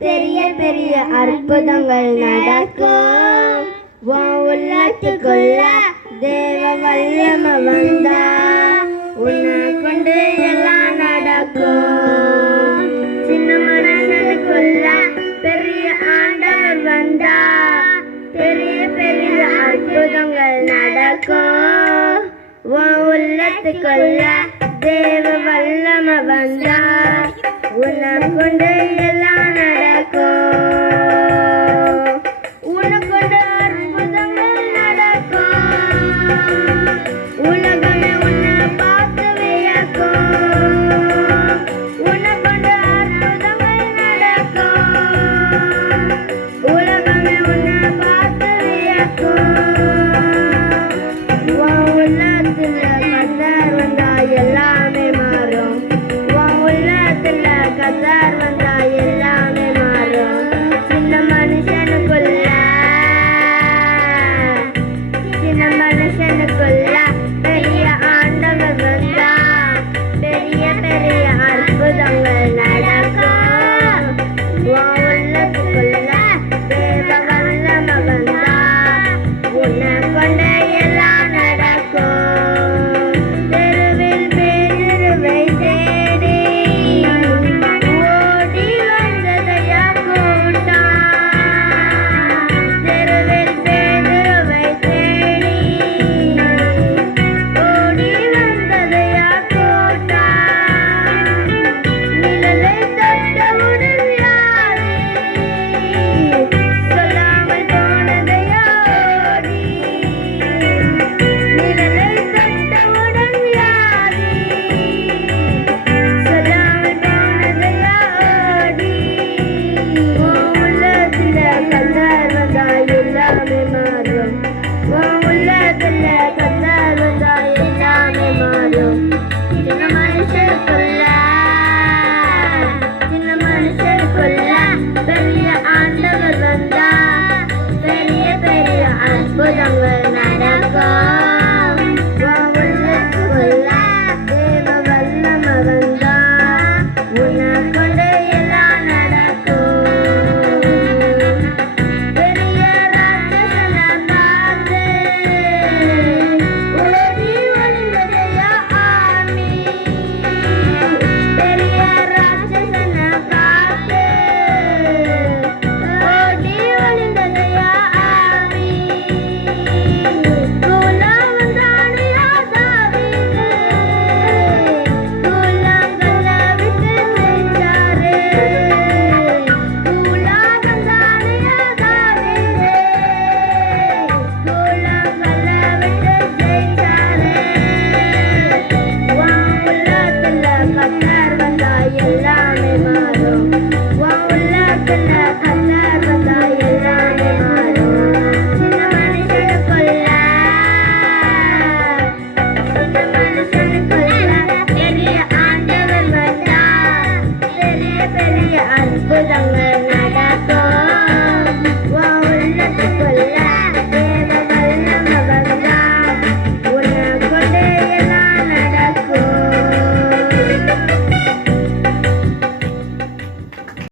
பெரிய பெரிய அற்புதங்கள் நடக்கும். உன் உள்ளத்துக்குள்ள தேவ வல்லம வந்தா உன்னை கொண்டு எல்லாம் நடக்கும். சின்ன மனசுக்குள்ள பெரிய ஆண்டவர் வந்தா பெரிய பெரிய அற்புதங்கள் நடக்கும். உன் உள்ளத்துக்குள்ள தேவ வல்லம வந்தா உன்னை கொண்டு